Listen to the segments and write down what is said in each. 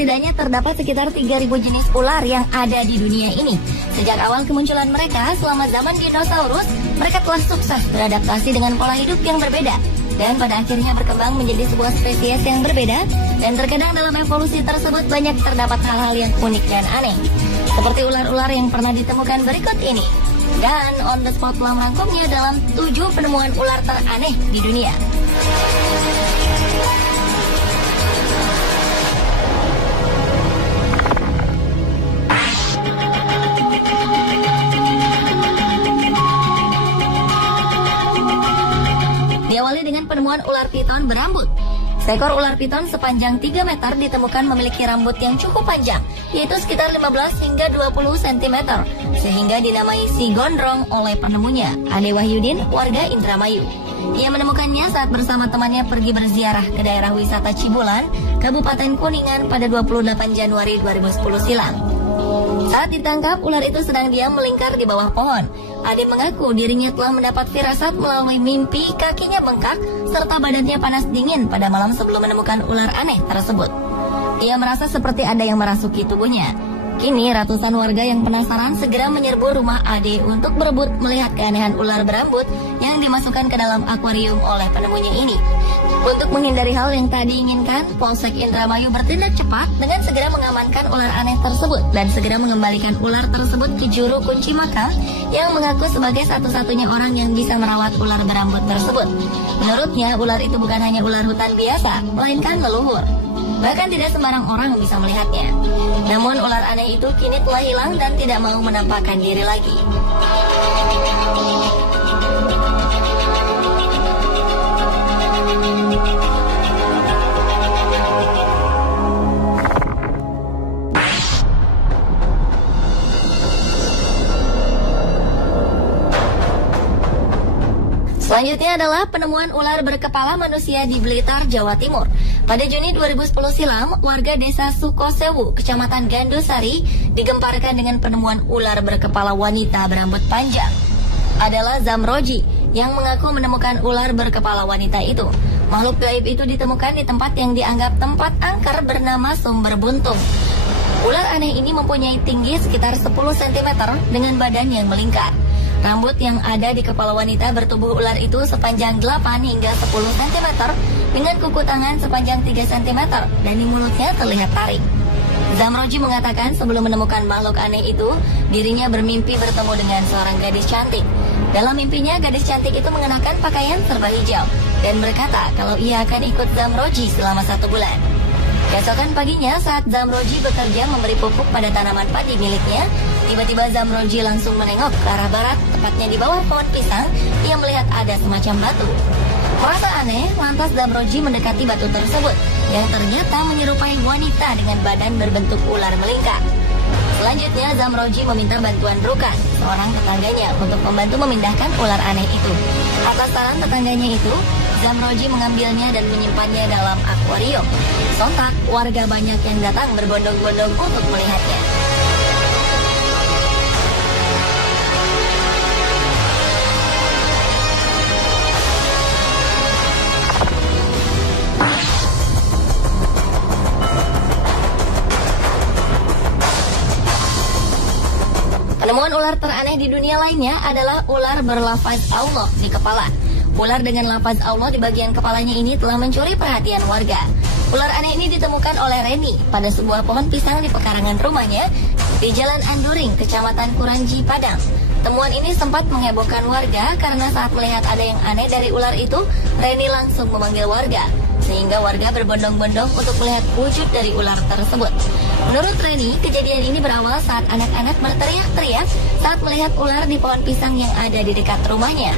Setidaknya terdapat sekitar 3.000 jenis ular yang ada di dunia ini. Sejak awal kemunculan mereka, selama zaman dinosaurus, mereka telah sukses beradaptasi dengan pola hidup yang berbeda. Dan pada akhirnya berkembang menjadi sebuah spesies yang berbeda. Dan terkadang dalam evolusi tersebut banyak terdapat hal-hal yang unik dan aneh. Seperti ular-ular yang pernah ditemukan berikut ini. Dan On The Spot telah merangkumnya dalam 7 penemuan ular teraneh di dunia. Diawali dengan penemuan ular piton berambut. Seekor ular piton sepanjang 3 meter ditemukan memiliki rambut yang cukup panjang, yaitu sekitar 15 hingga 20 cm, sehingga dinamai si gondrong oleh penemunya, Ade Wahyudin, warga Indramayu. Ia menemukannya saat bersama temannya pergi berziarah ke daerah wisata Cibulan, Kabupaten Kuningan pada 28 Januari 2010 silam. Saat ditangkap, ular itu sedang diam melingkar di bawah pohon. Ade mengaku dirinya telah mendapat firasat melalui mimpi kakinya bengkak serta badannya panas dingin pada malam sebelum menemukan ular aneh tersebut. Ia merasa seperti ada yang merasuki tubuhnya. Kini ratusan warga yang penasaran segera menyerbu rumah Ade untuk berebut melihat keanehan ular berambut yang dimasukkan ke dalam akuarium oleh penemunya ini. Untuk menghindari hal yang tak diinginkan, Polsek Indramayu bertindak cepat dengan segera mengamankan ular aneh tersebut dan segera mengembalikan ular tersebut ke juru kunci makam yang mengaku sebagai satu-satunya orang yang bisa merawat ular berambut tersebut. Menurutnya, ular itu bukan hanya ular hutan biasa, melainkan leluhur. Bahkan tidak sembarang orang bisa melihatnya. Namun ular aneh itu kini telah hilang dan tidak mau menampakkan diri lagi. Selanjutnya adalah penemuan ular berkepala manusia di Blitar, Jawa Timur. Pada Juni 2010 silam, warga desa Sukosewu, Kecamatan Gandusari, digemparkan dengan penemuan ular berkepala wanita berambut panjang. Adalah Zamroji yang mengaku menemukan ular berkepala wanita itu. Makhluk gaib itu ditemukan di tempat yang dianggap tempat angker bernama Sumber Buntung. Ular aneh ini mempunyai tinggi sekitar 10 cm dengan badan yang melingkar. Rambut yang ada di kepala wanita bertubuh ular itu sepanjang 8 hingga 10 cm dengan kuku tangan sepanjang 3 cm dan di mulutnya terlihat taring. Zamroji mengatakan sebelum menemukan makhluk aneh itu, dirinya bermimpi bertemu dengan seorang gadis cantik. Dalam mimpinya, gadis cantik itu mengenakan pakaian serba hijau dan berkata kalau ia akan ikut Zamroji selama 1 bulan. Keesokan paginya saat Zamroji bekerja memberi pupuk pada tanaman padi miliknya, tiba-tiba Zamroji langsung menengok ke arah barat, tepatnya di bawah pohon pisang. Ia melihat ada semacam batu. Merasa aneh, lantas Zamroji mendekati batu tersebut, yang ternyata menyerupai wanita dengan badan berbentuk ular melingkar. Selanjutnya, Zamroji meminta bantuan Rukan, seorang tetangganya, untuk membantu memindahkan ular aneh itu. Atas saran tetangganya itu, Zamroji mengambilnya dan menyimpannya dalam akuarium. Sontak, warga banyak yang datang berbondong-bondong untuk melihatnya. Penemuan ular teraneh di dunia lainnya adalah ular berlafaz Allah di kepala. Ular dengan lafaz Allah di bagian kepalanya ini telah mencuri perhatian warga. Ular aneh ini ditemukan oleh Reni pada sebuah pohon pisang di pekarangan rumahnya di Jalan Anduring, Kecamatan Kuranji, Padang. Temuan ini sempat menghebohkan warga karena saat melihat ada yang aneh dari ular itu, Reni langsung memanggil warga, sehingga warga berbondong-bondong untuk melihat wujud dari ular tersebut. Menurut Reni, kejadian ini berawal saat anak-anak berteriak-teriak saat melihat ular di pohon pisang yang ada di dekat rumahnya.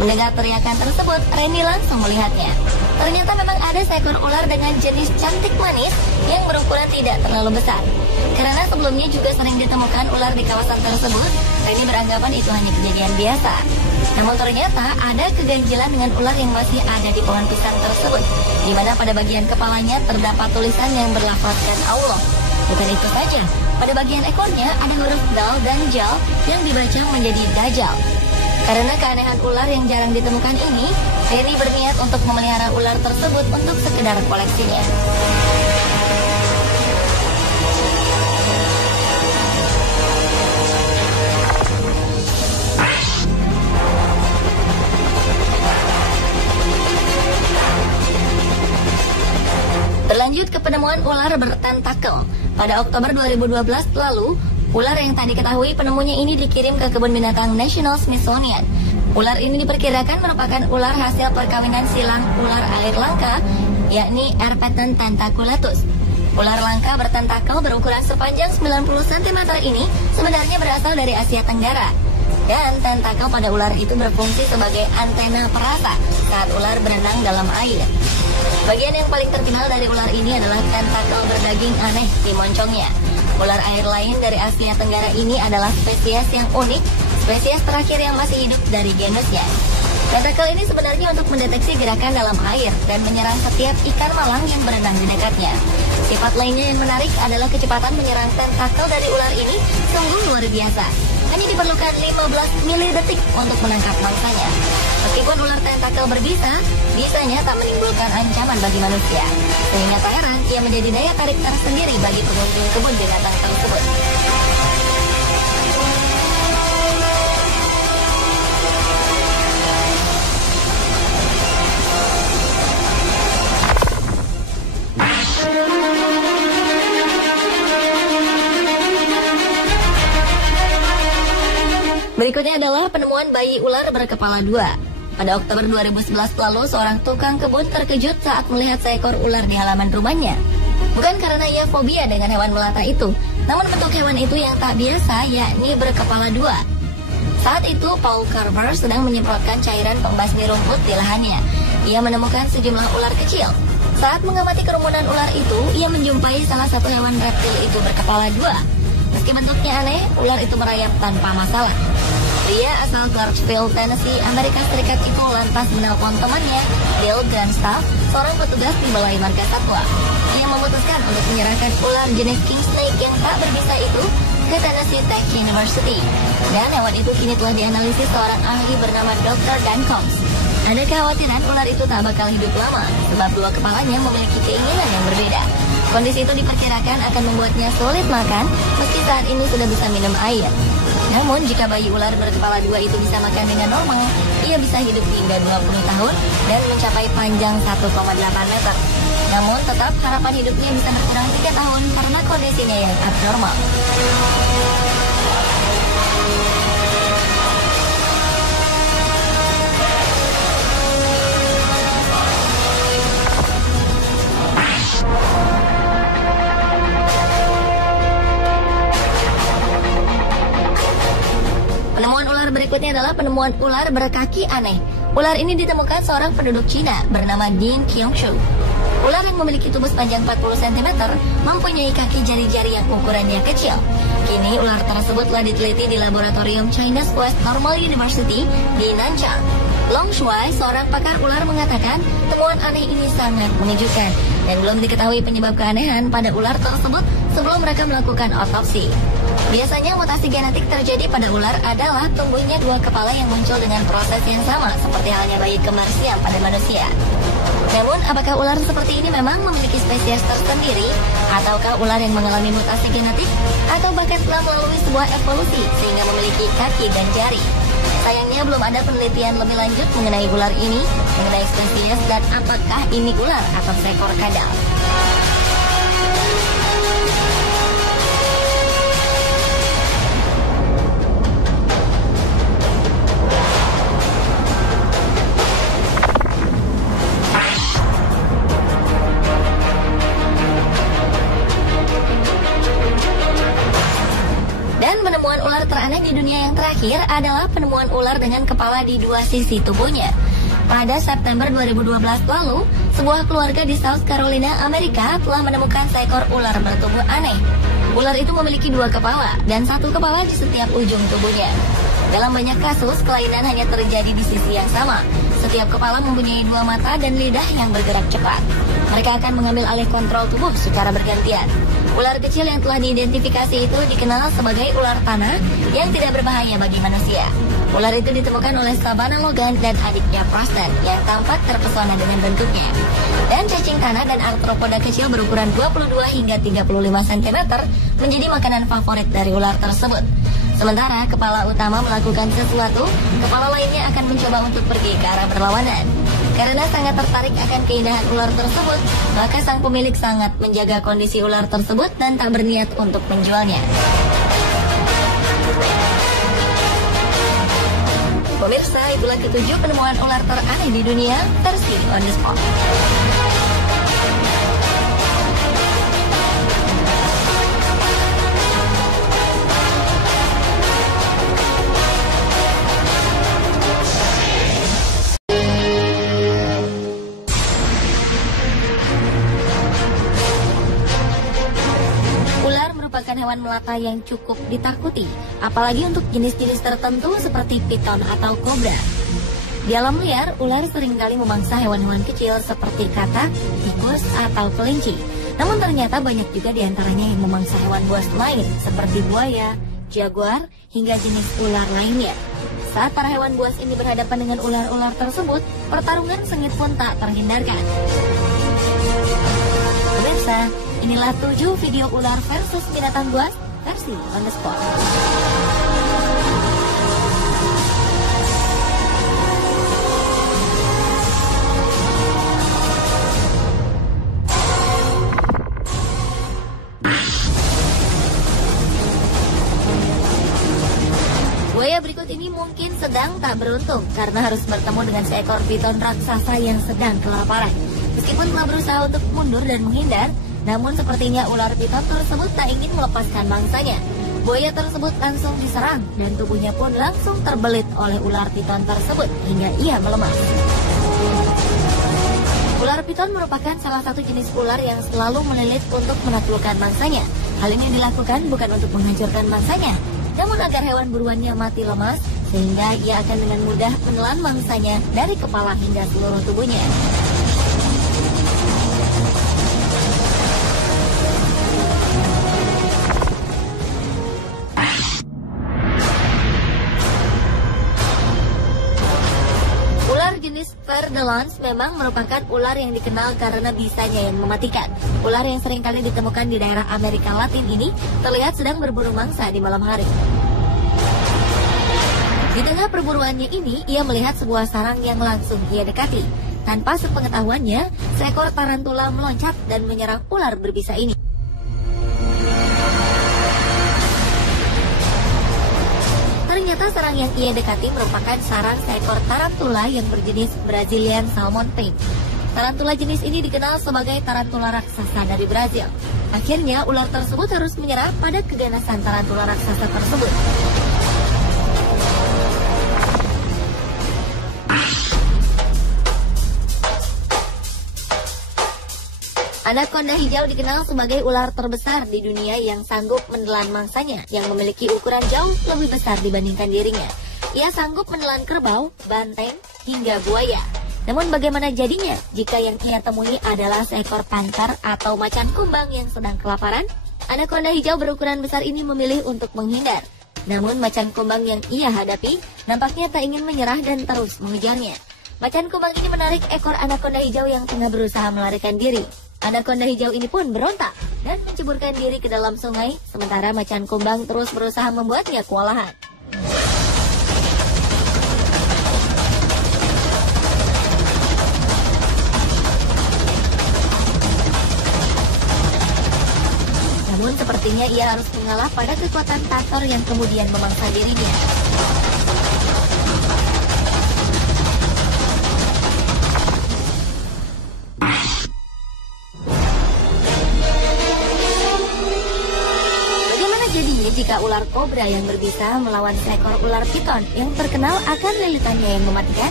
Mendengar teriakan tersebut, Reni langsung melihatnya. Ternyata memang ada seekor ular dengan jenis cantik manis yang berukuran tidak terlalu besar. Karena sebelumnya juga sering ditemukan ular di kawasan tersebut, Reni beranggapan itu hanya kejadian biasa. Namun ternyata ada keganjilan dengan ular yang masih ada di pohon pisang tersebut, di mana pada bagian kepalanya terdapat tulisan yang berlafazkan Allah. Bukan itu saja, pada bagian ekornya ada huruf dal dan jal yang dibaca menjadi dajjal. Karena keanehan ular yang jarang ditemukan ini, Reni berniat untuk memelihara ular tersebut untuk sekedar koleksinya. Penemuan ular bertentakel. Pada Oktober 2012 lalu, ular yang tak diketahui penemunya ini dikirim ke kebun binatang National Smithsonian. Ular ini diperkirakan merupakan ular hasil perkawinan silang ular air langka, yakni Erpeton tentaculatus. Ular langka bertentakel berukuran sepanjang 90 cm ini sebenarnya berasal dari Asia Tenggara. Dan tentakel pada ular itu berfungsi sebagai antena perasa saat ular berenang dalam air. Bagian yang paling terkenal dari ular ini adalah tentakel berdaging aneh di moncongnya. Ular air lain dari Asia Tenggara ini adalah spesies yang unik, spesies terakhir yang masih hidup dari genusnya. Tentakel ini sebenarnya untuk mendeteksi gerakan dalam air dan menyerang setiap ikan malang yang berenang di dekatnya. Sifat lainnya yang menarik adalah kecepatan menyerang tentakel dari ular ini sungguh luar biasa. Hanya diperlukan 15 milidetik untuk menangkap mangsanya. Meskipun ular tentakel berbisa, bisanya tak menimbulkan ancaman bagi manusia. Sehingga tak heran ia menjadi daya tarik tersendiri bagi pengunjung kebun binatang tersebut. Berikutnya adalah penemuan bayi ular berkepala dua. Pada Oktober 2011 lalu, seorang tukang kebun terkejut saat melihat seekor ular di halaman rumahnya. Bukan karena ia fobia dengan hewan melata itu, namun bentuk hewan itu yang tak biasa, yakni berkepala dua. Saat itu, Paul Carver sedang menyemprotkan cairan pembasmi rumput di lahannya. Ia menemukan sejumlah ular kecil. Saat mengamati kerumunan ular itu, ia menjumpai salah satu hewan reptil itu berkepala dua. Meski bentuknya aneh, ular itu merayap tanpa masalah. Pria asal Clarksville, Tennessee, Amerika Serikat itu lantas menelpon temannya, Bill Grandstaff, seorang petugas di Balai Marga Satwa. Ia memutuskan untuk menyerahkan ular jenis king snake yang tak berbisa itu ke Tennessee Tech University. Dan hewan itu kini telah dianalisis seorang ahli bernama Dr. Dan Combs. Ada kekhawatiran ular itu tak bakal hidup lama, sebab dua kepalanya memiliki keinginan yang berbeda. Kondisi itu diperkirakan akan membuatnya sulit makan, meski saat ini sudah bisa minum air. Namun, jika bayi ular berkepala dua itu bisa makan dengan normal, ia bisa hidup hingga 20 tahun dan mencapai panjang 1,8 meter. Namun, tetap harapan hidupnya bisa berkurang 3 tahun karena kondisinya yang abnormal. Penemuan ular berikutnya adalah penemuan ular berkaki aneh. Ular ini ditemukan seorang penduduk Cina bernama Ding Qiangshu. Ular yang memiliki tubuh sepanjang 40 cm mempunyai kaki jari-jari yang ukurannya kecil. Kini ular tersebut telah diteliti di laboratorium China's West Normal University di Nanchang. Long Shuai, seorang pakar ular, mengatakan temuan aneh ini sangat mengejutkan dan belum diketahui penyebab keanehan pada ular tersebut sebelum mereka melakukan otopsi. Biasanya mutasi genetik terjadi pada ular adalah tumbuhnya dua kepala yang muncul dengan proses yang sama seperti halnya bayi kembar siam pada manusia. Namun, apakah ular seperti ini memang memiliki spesies tersendiri? Ataukah ular yang mengalami mutasi genetik? Atau bahkan telah melalui sebuah evolusi sehingga memiliki kaki dan jari? Sayangnya belum ada penelitian lebih lanjut mengenai ular ini, mengenai spesies dan apakah ini ular atau seekor kadal. Penemuan ular teraneh di dunia yang terakhir adalah penemuan ular dengan kepala di dua sisi tubuhnya. Pada September 2012 lalu, sebuah keluarga di South Carolina, Amerika telah menemukan seekor ular bertubuh aneh. Ular itu memiliki dua kepala dan satu kepala di setiap ujung tubuhnya. Dalam banyak kasus, kelainan hanya terjadi di sisi yang sama. Setiap kepala mempunyai dua mata dan lidah yang bergerak cepat. Mereka akan mengambil alih kontrol tubuh secara bergantian. Ular kecil yang telah diidentifikasi itu dikenal sebagai ular tanah yang tidak berbahaya bagi manusia. Ular itu ditemukan oleh Savannah Logan dan adiknya Preston yang tampak terpesona dengan bentuknya. Dan cacing tanah dan arthropoda kecil berukuran 22 hingga 35 cm menjadi makanan favorit dari ular tersebut. Sementara kepala utama melakukan sesuatu, kepala lainnya akan mencoba untuk pergi ke arah berlawanan. Karena sangat tertarik akan keindahan ular tersebut, maka sang pemilik sangat menjaga kondisi ular tersebut dan tak berniat untuk menjualnya. Pemirsa, itulah ketujuh penemuan ular teraneh di dunia versi On The Spot. Hewan melata yang cukup ditakuti, apalagi untuk jenis-jenis tertentu seperti piton atau kobra. Di alam liar, ular seringkali memangsa hewan-hewan kecil seperti katak, tikus, atau kelinci. Namun ternyata banyak juga diantaranya yang memangsa hewan buas lain seperti buaya, jaguar, hingga jenis ular lainnya. Saat para hewan buas ini berhadapan dengan ular-ular tersebut, pertarungan sengit pun tak terhindarkan. Pemirsa, inilah 7 video ular versus binatang buas versi On The Spot. Buaya berikut ini mungkin sedang tak beruntung karena harus bertemu dengan seekor piton raksasa yang sedang kelaparan. Meskipun telah berusaha untuk mundur dan menghindar, namun sepertinya ular piton tersebut tak ingin melepaskan mangsanya. Buaya tersebut langsung diserang dan tubuhnya pun langsung terbelit oleh ular piton tersebut hingga ia melemah. Ular piton merupakan salah satu jenis ular yang selalu melilit untuk menaklukkan mangsanya. Hal ini dilakukan bukan untuk menghancurkan mangsanya, namun agar hewan buruannya mati lemas sehingga ia akan dengan mudah menelan mangsanya dari kepala hingga seluruh tubuhnya. Jenis Verdelans memang merupakan ular yang dikenal karena bisanya yang mematikan. Ular yang seringkali ditemukan di daerah Amerika Latin ini terlihat sedang berburu mangsa di malam hari. Di tengah perburuannya ini, ia melihat sebuah sarang yang langsung ia dekati. Tanpa sepengetahuannya, seekor tarantula meloncat dan menyerang ular berbisa ini. Ternyata sarang yang ia dekati merupakan sarang seekor tarantula yang berjenis Brazilian Salmon Pink. Tarantula jenis ini dikenal sebagai tarantula raksasa dari Brazil. Akhirnya ular tersebut harus menyerah pada keganasan tarantula raksasa tersebut. Anaconda hijau dikenal sebagai ular terbesar di dunia yang sanggup menelan mangsanya yang memiliki ukuran jauh lebih besar dibandingkan dirinya. Ia sanggup menelan kerbau, banteng, hingga buaya. Namun bagaimana jadinya jika yang ia temui adalah seekor panter atau macan kumbang yang sedang kelaparan? Anaconda hijau berukuran besar ini memilih untuk menghindar. Namun macan kumbang yang ia hadapi nampaknya tak ingin menyerah dan terus mengejarnya. Macan kumbang ini menarik ekor anaconda hijau yang tengah berusaha melarikan diri. Anaconda hijau ini pun berontak dan menceburkan diri ke dalam sungai, sementara macan kumbang terus berusaha membuatnya kewalahan. Namun sepertinya ia harus mengalah pada kekuatan Tator yang kemudian memangsa dirinya. Jika ular kobra yang berbisa melawan seekor ular piton yang terkenal akan lilitannya yang mematikan?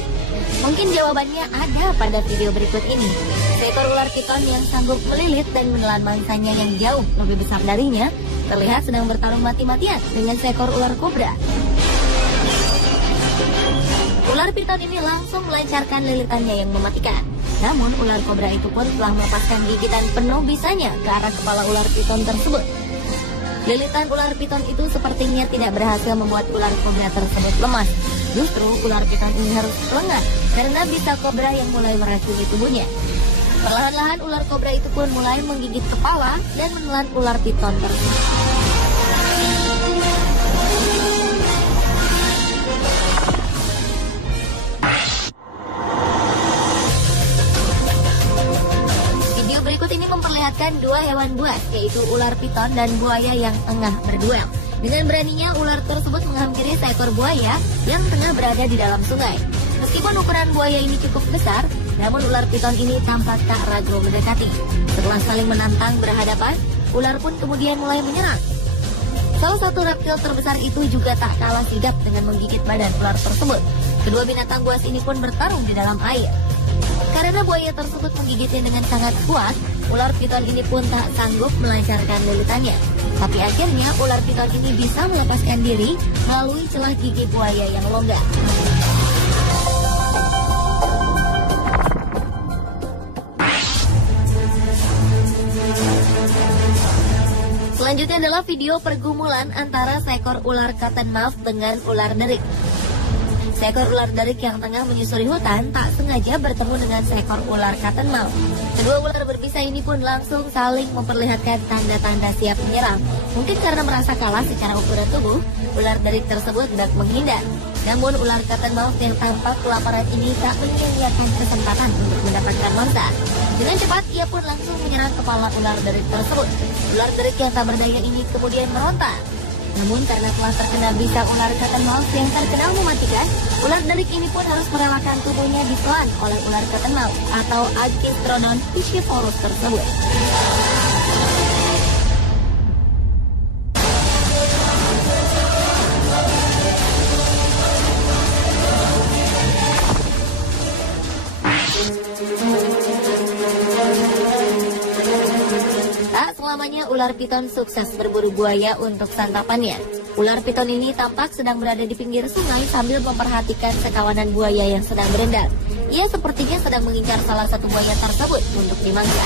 Mungkin jawabannya ada pada video berikut ini. Seekor ular piton yang sanggup melilit dan menelan mangsanya yang jauh lebih besar darinya terlihat sedang bertarung mati-matian dengan seekor ular kobra. Ular piton ini langsung melancarkan lilitannya yang mematikan. Namun ular kobra itu pun telah melepaskan gigitan penuh bisanya ke arah kepala ular piton tersebut. Lilitan ular piton itu sepertinya tidak berhasil membuat ular kobra tersebut lemas. Justru ular piton ini harus lengah karena bisa kobra yang mulai meracuni tubuhnya. Perlahan-lahan ular kobra itu pun mulai menggigit kepala dan menelan ular piton tersebut. melepaskan dua hewan buas, yaitu ular piton dan buaya yang tengah berduel. Dengan beraninya, ular tersebut menghampiri seekor buaya yang tengah berada di dalam sungai. Meskipun ukuran buaya ini cukup besar, namun ular piton ini tampak tak ragu mendekati. Setelah saling menantang berhadapan, ular pun kemudian mulai menyerang. Salah satu reptil terbesar itu juga tak kalah sigap dengan menggigit badan ular tersebut. Kedua binatang buas ini pun bertarung di dalam air. Karena buaya tersebut menggigitnya dengan sangat kuat, ular piton ini pun tak sanggup melancarkan lilitannya. Tapi akhirnya ular piton ini bisa melepaskan diri melalui celah gigi buaya yang longgar. Selanjutnya adalah video pergumulan antara seekor ular cottonmouth dengan ular derik. Seekor ular derik yang tengah menyusuri hutan tak sengaja bertemu dengan seekor ular cottonmouth. Kedua ular berbisa ini pun langsung saling memperlihatkan tanda-tanda siap menyerang. Mungkin karena merasa kalah secara ukuran tubuh, ular derik tersebut hendak menghindar. Namun ular cottonmouth yang tampak kelaparan ini tak menyia-nyiakan kesempatan untuk mendapatkan mangsa. Dengan cepat ia pun langsung menyerang kepala ular derik tersebut. Ular derik yang tak berdaya ini kemudian meronta. Namun karena telah terkena bisa ular cottonmouth yang terkenal mematikan, ular derik ini pun harus merelakan tubuhnya ditelan oleh ular cottonmouth atau Agkistrodon piscivorus tersebut. Tak selamanya ular piton sukses berburu buaya untuk santapannya. Ular piton ini tampak sedang berada di pinggir sungai sambil memperhatikan sekawanan buaya yang sedang berendam. Ia sepertinya sedang mengincar salah satu buaya tersebut untuk dimangsa.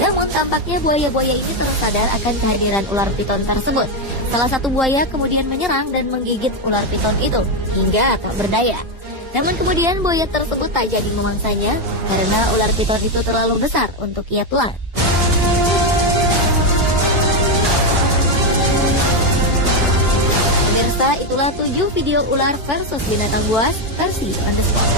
Namun tampaknya buaya-buaya ini terus sadar akan kehadiran ular piton tersebut. Salah satu buaya kemudian menyerang dan menggigit ular piton itu hingga tak berdaya. Namun kemudian buaya tersebut tak jadi memangsanya karena ular piton itu terlalu besar untuk ia telan. Pemirsa, itulah 7 video ular versus binatang buas versi On The Spot.